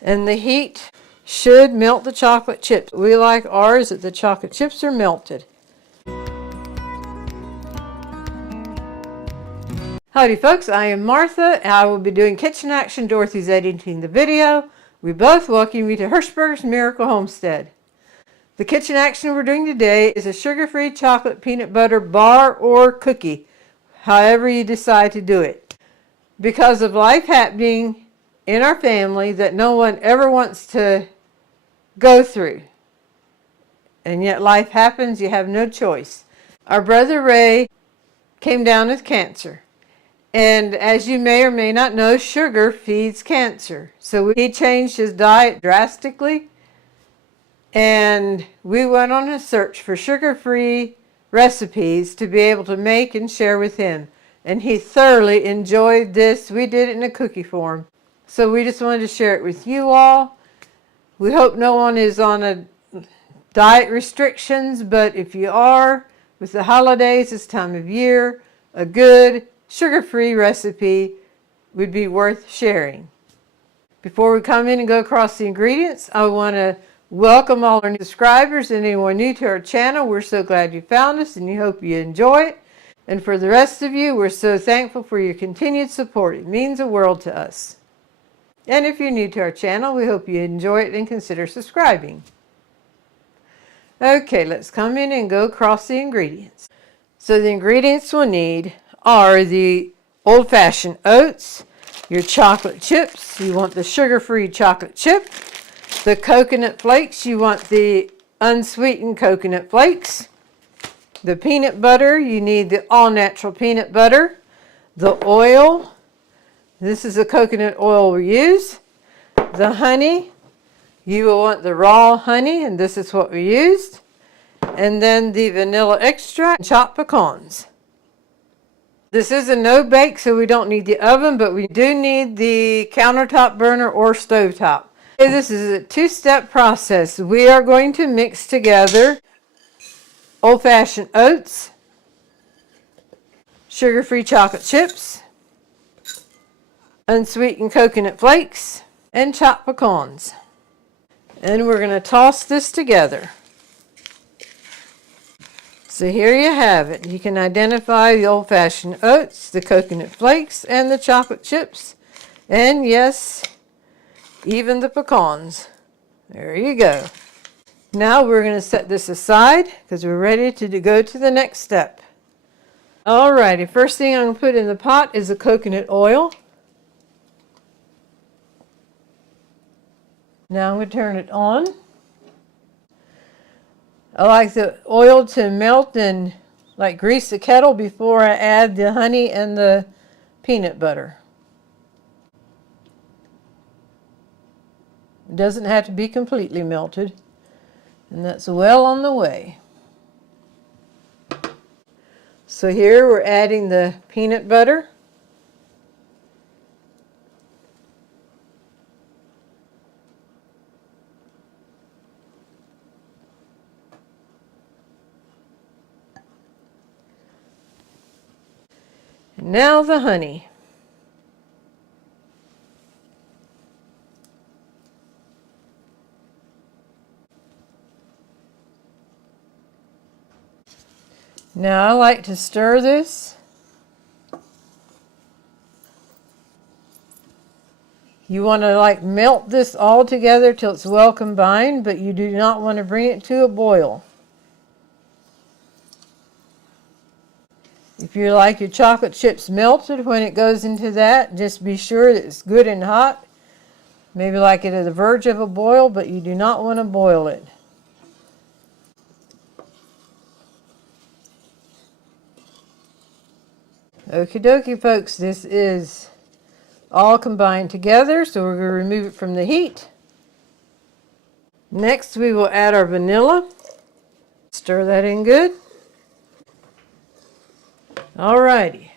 And the heat should melt the chocolate chips. We like ours that the chocolate chips are melted. Howdy folks, I am Martha and I will be doing kitchen action. Dorothy's editing the video. We both welcome you to Hershberger's Miracle Homestead. The kitchen action we're doing today is a sugar-free chocolate peanut butter bar or cookie, however you decide to do it. Because of life happening in our family that no one ever wants to go through, and yet life happens, you have no choice. Our brother Ray came down with cancer. And as you may or may not know, sugar feeds cancer. So he changed his diet drastically. And we went on a search for sugar-free recipes to be able to make and share with him. And he thoroughly enjoyed this. We did it in a cookie form. So we just wanted to share it with you all. We hope no one is on a diet restrictions, but if you are, with the holidays this time of year, a good sugar-free recipe would be worth sharing. Before we come in and go across the ingredients, I want to welcome all our new subscribers and anyone new to our channel. We're so glad you found us and you hope you enjoy it. And for the rest of you, we're so thankful for your continued support. It means the world to us. And if you're new to our channel, we hope you enjoy it and consider subscribing. Okay, let's come in and go across the ingredients. So the ingredients we'll need are the old-fashioned oats, your chocolate chips, you want the sugar-free chocolate chip, the coconut flakes, you want the unsweetened coconut flakes, the peanut butter, you need the all-natural peanut butter, the oil, this is the coconut oil we use, the honey, you will want the raw honey, and this is what we used, and then the vanilla extract, chopped pecans. This is a no-bake, so we don't need the oven, but we do need the countertop burner or stovetop. This is a two-step process. We are going to mix together old-fashioned oats, sugar-free chocolate chips, unsweetened coconut flakes, and chopped pecans. And we're going to toss this together. So here you have it. You can identify the old-fashioned oats, the coconut flakes, and the chocolate chips. And yes, even the pecans. There you go. Now we're going to set this aside because we're ready to go to the next step. Alrighty, first thing I'm going to put in the pot is the coconut oil. Now I'm going to turn it on. I like the oil to melt and like grease the kettle before I add the honey and the peanut butter. It doesn't have to be completely melted, and that's well on the way. So here we're adding the peanut butter. And now the honey. Now I like to stir this. You want to like melt this all together till it's well combined, but you do not want to bring it to a boil. If you like your chocolate chips melted when it goes into that, just be sure that it's good and hot. Maybe like it at the verge of a boil, but you do not want to boil it. Okie dokie folks, this is all combined together, so we're going to remove it from the heat. Next we will add our vanilla. Stir that in good. Alrighty.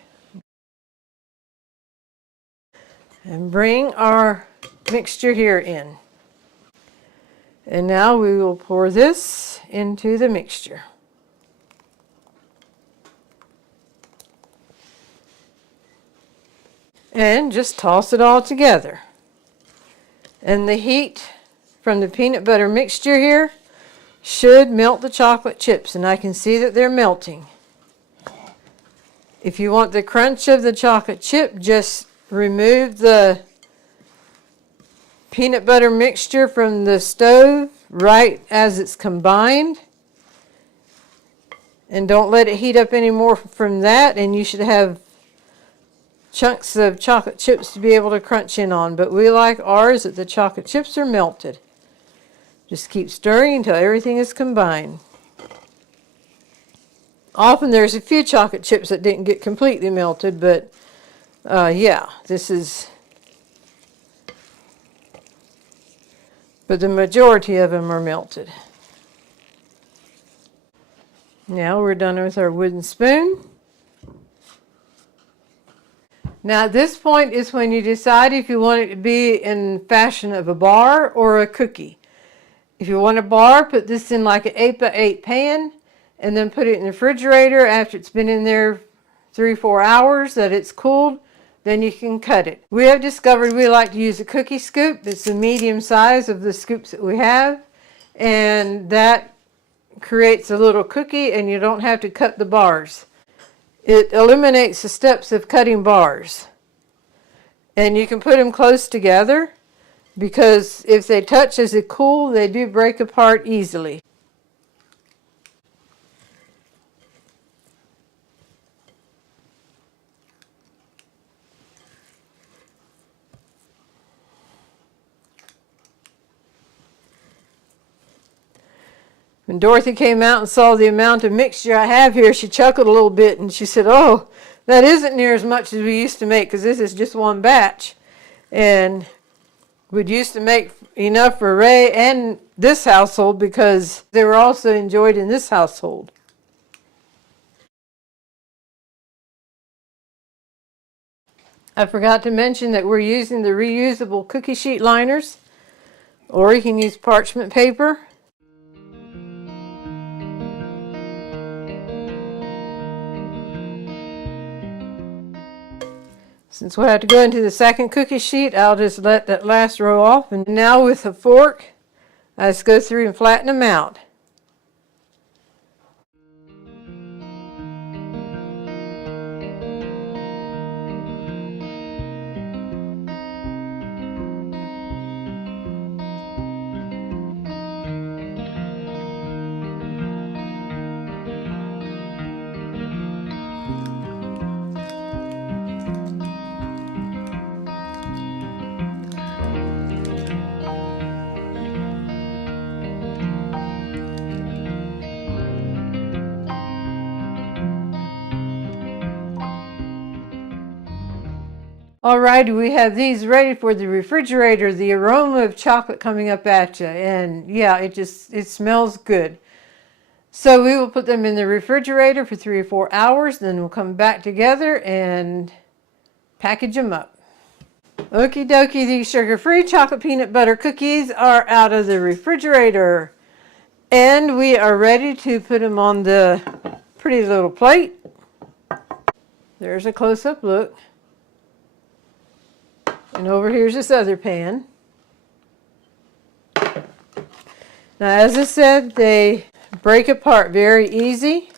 And bring our mixture here in. And now we will pour this into the mixture. And just toss it all together. And the heat from the peanut butter mixture here should melt the chocolate chips, and I can see that they're melting. If you want the crunch of the chocolate chip, just remove the peanut butter mixture from the stove right as it's combined, and don't let it heat up anymore from that, and you should have chunks of chocolate chips to be able to crunch in on. But we like ours that the chocolate chips are melted. Just keep stirring until everything is combined. Often there's a few chocolate chips that didn't get completely melted, but yeah, but the majority of them are melted. Now we're done with our wooden spoon. Now at this point is when you decide if you want it to be in fashion of a bar or a cookie. If you want a bar, put this in like an 8x8 pan and then put it in the refrigerator after it's been in there 3-4 hours that it's cooled. Then you can cut it. We have discovered we like to use a cookie scoop. It's the medium size of the scoops that we have, and that creates a little cookie and you don't have to cut the bars. It eliminates the steps of cutting bars. And you can put them close together because if they touch as they cool, they do break apart easily. When Dorothy came out and saw the amount of mixture I have here, she chuckled a little bit and she said, "Oh, that isn't near as much as we used to make because this is just one batch." And we'd used to make enough for Ray and this household because they were also enjoyed in this household. I forgot to mention that we're using the reusable cookie sheet liners, or you can use parchment paper. Since we'll have to go into the second cookie sheet, I'll just let that last row off. And now with a fork, I just go through and flatten them out. Alrighty, we have these ready for the refrigerator. The aroma of chocolate coming up at you, and yeah, it smells good. So we will put them in the refrigerator for 3 or 4 hours, then we'll come back together and package them up. Okie dokie, these sugar-free chocolate peanut butter cookies are out of the refrigerator, and we are ready to put them on the pretty little plate. There's a close-up look. And over here's this other pan. Now, as I said, they break apart very easy.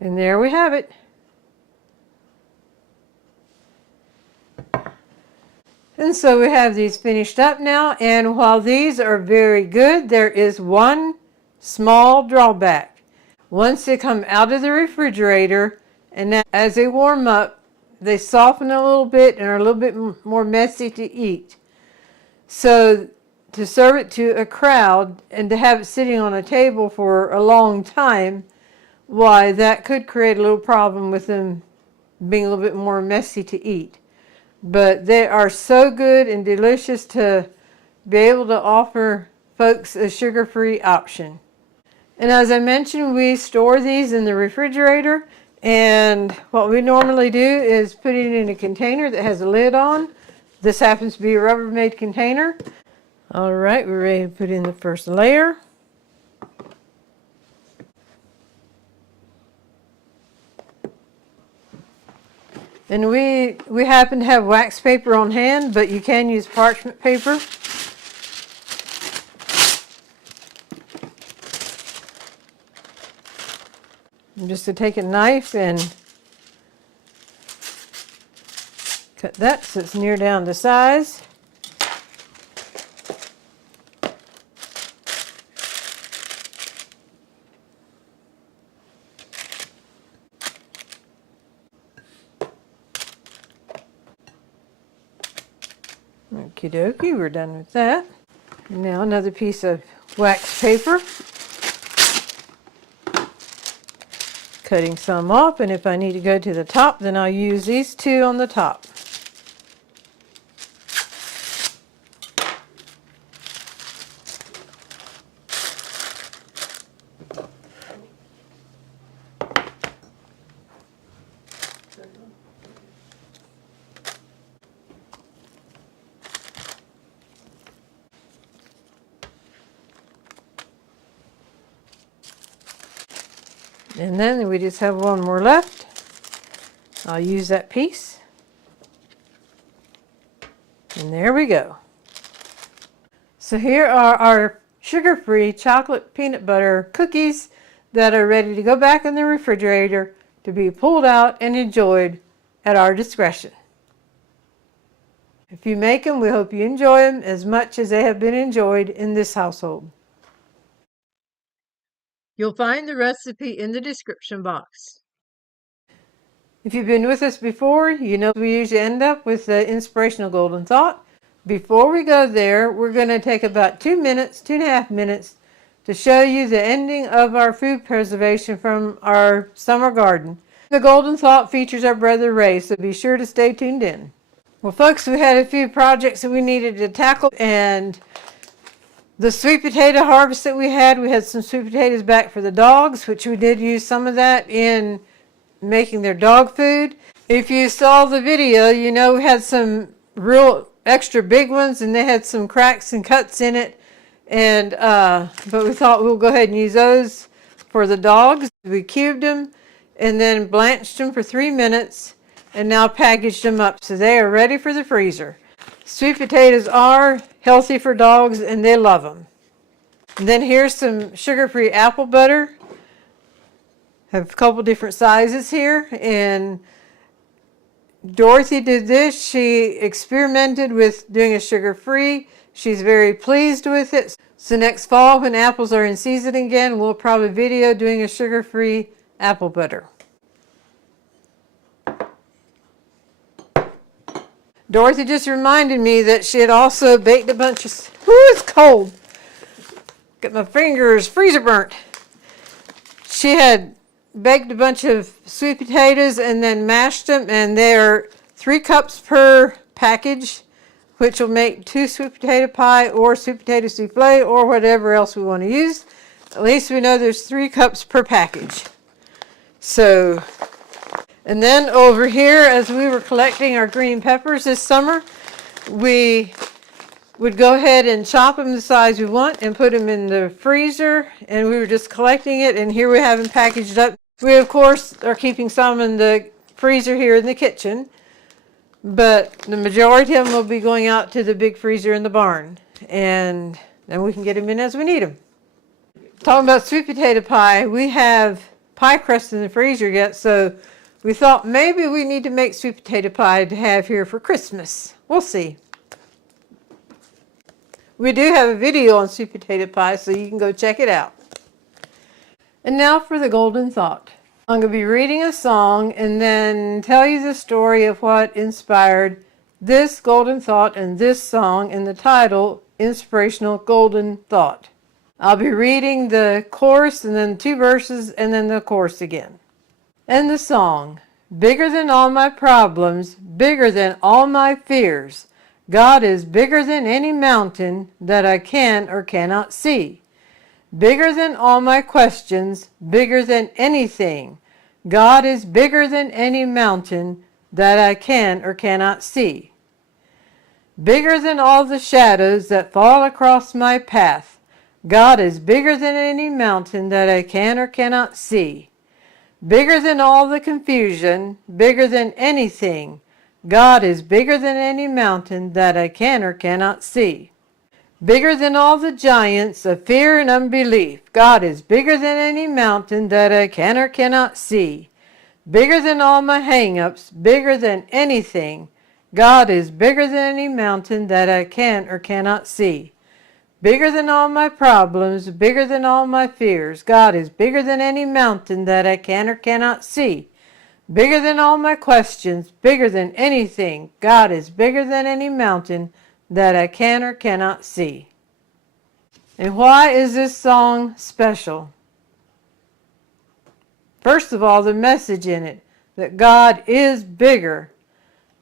And there we have it. And so we have these finished up now, and while these are very good, there is one small drawback. Once they come out of the refrigerator, and now as they warm up, they soften a little bit and are a little bit more messy to eat. So to serve it to a crowd and to have it sitting on a table for a long time, why, that could create a little problem with them being a little bit more messy to eat. But they are so good and delicious to be able to offer folks a sugar-free option. And as I mentioned, we store these in the refrigerator, and what we normally do is put it in a container that has a lid on. This happens to be a Rubbermaid container. All right, we're ready to put in the first layer. And we happen to have wax paper on hand, but you can use parchment paper. And just to take a knife and cut that so it's near down to size. Okie dokie, we're done with that. Now another piece of wax paper. Cutting some off, and if I need to go to the top, then I'll use these two on the top. And then we just have one more left. I'll use that piece. And there we go. So here are our sugar-free chocolate peanut butter cookies that are ready to go back in the refrigerator to be pulled out and enjoyed at our discretion. If you make them, we hope you enjoy them as much as they have been enjoyed in this household. You'll find the recipe in the description box. If you've been with us before, you know we usually end up with the inspirational golden thought. Before we go there, we're going to take about 2.5 minutes to show you the ending of our food preservation from our summer garden. The golden thought features our brother Ray, so be sure to stay tuned in. Well, folks, we had a few projects that we needed to tackle, and the sweet potato harvest that we had some sweet potatoes back for the dogs, which we did use some of that in making their dog food. If you saw the video, you know we had some real extra big ones, and they had some cracks and cuts in it. And but we thought we'll go ahead and use those for the dogs. We cubed them and then blanched them for 3 minutes, and now packaged them up so they are ready for the freezer. Sweet potatoes are healthy for dogs, and they love them. And then here's some sugar-free apple butter. Have a couple different sizes here, and Dorothy did this. She experimented with doing a sugar-free. She's very pleased with it. So next fall, when apples are in season again, we'll probably video doing a sugar-free apple butter. Dorothy just reminded me that she had also baked a bunch of, it's cold. Got my fingers freezer burnt. She had baked a bunch of sweet potatoes and then mashed them, and they're 3 cups per package, which will make 2 sweet potato pie or sweet potato souffle or whatever else we want to use. At least we know there's 3 cups per package. So, and then over here, as we were collecting our green peppers this summer, we would go ahead and chop them the size we want and put them in the freezer, and we were just collecting it, and here we have them packaged up. We, of course, are keeping some in the freezer here in the kitchen, but the majority of them will be going out to the big freezer in the barn, and then we can get them in as we need them. Talking about sweet potato pie, we have pie crust in the freezer yet, so we thought maybe we need to make sweet potato pie to have here for Christmas. We'll see. We do have a video on sweet potato pie, so you can go check it out. And now for the golden thought. I'm going to be reading a song and then tell you the story of what inspired this golden thought and this song in the title, Inspirational Golden Thought. I'll be reading the chorus and then 2 verses and then the chorus again. And the song, bigger than all my problems, bigger than all my fears. God is bigger than any mountain that I can or cannot see. Bigger than all my questions, bigger than anything. God is bigger than any mountain that I can or cannot see. Bigger than all the shadows that fall across my path. God is bigger than any mountain that I can or cannot see. Bigger than all the confusion, bigger than anything. God is bigger than any mountain that I can or cannot see. Bigger than all the giants of fear and unbelief. God is bigger than any mountain that I can or cannot see. Bigger than all my hang-ups, bigger than anything. God is bigger than any mountain that I can or cannot see. Bigger than all my problems, bigger than all my fears. God is bigger than any mountain that I can or cannot see. Bigger than all my questions, bigger than anything. God is bigger than any mountain that I can or cannot see. And why is this song special? First of all, the message in it, that God is bigger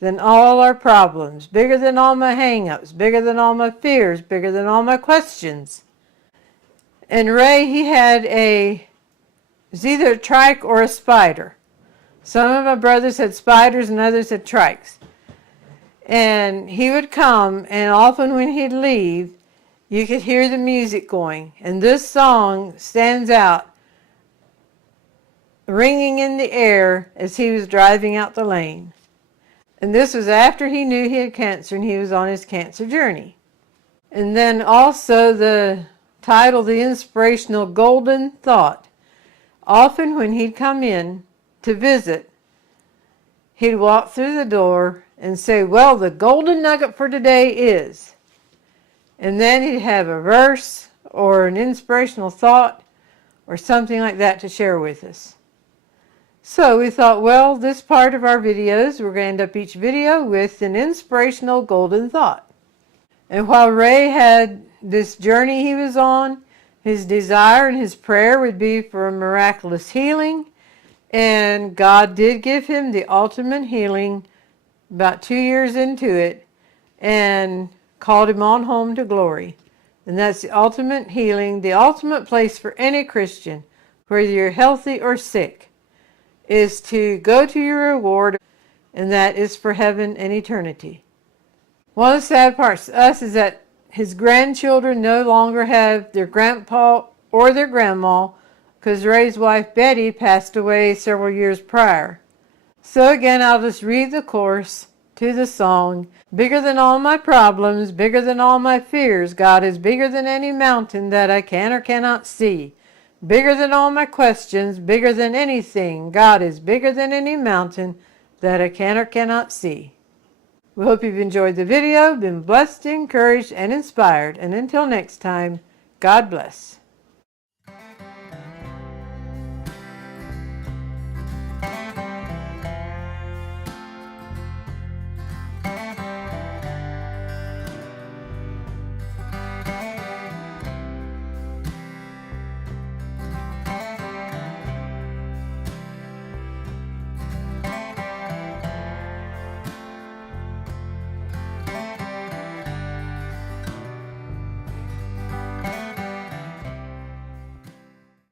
than all our problems, bigger than all my hang-ups, bigger than all my fears, bigger than all my questions. And Ray, it was either a trike or a spider. Some of my brothers had spiders and others had trikes. And he would come, and often when he'd leave, you could hear the music going. And this song stands out, ringing in the air as he was driving out the lane. And this was after he knew he had cancer and he was on his cancer journey. And then also the title, The Inspirational Golden Thought. Often when he'd come in to visit, he'd walk through the door and say, well, the golden nugget for today is. And then he'd have a verse or an inspirational thought or something like that to share with us. So we thought, well, this part of our videos, we're going to end up each video with an inspirational golden thought. And while Ray had this journey he was on, his desire and his prayer would be for a miraculous healing. And God did give him the ultimate healing about 2 years into it and called him on home to glory. And that's the ultimate healing, the ultimate place for any Christian, whether you're healthy or sick, is to go to your reward, and that is for heaven and eternity. One of the sad parts to us is that his grandchildren no longer have their grandpa or their grandma, because Ray's wife Betty passed away several years prior. So again, I'll just read the chorus to the song. Bigger than all my problems, bigger than all my fears, God is bigger than any mountain that I can or cannot see. Bigger than all my questions, bigger than anything, God is bigger than any mountain that I can or cannot see. We hope you've enjoyed the video, been blessed, encouraged, and inspired. And until next time, God bless.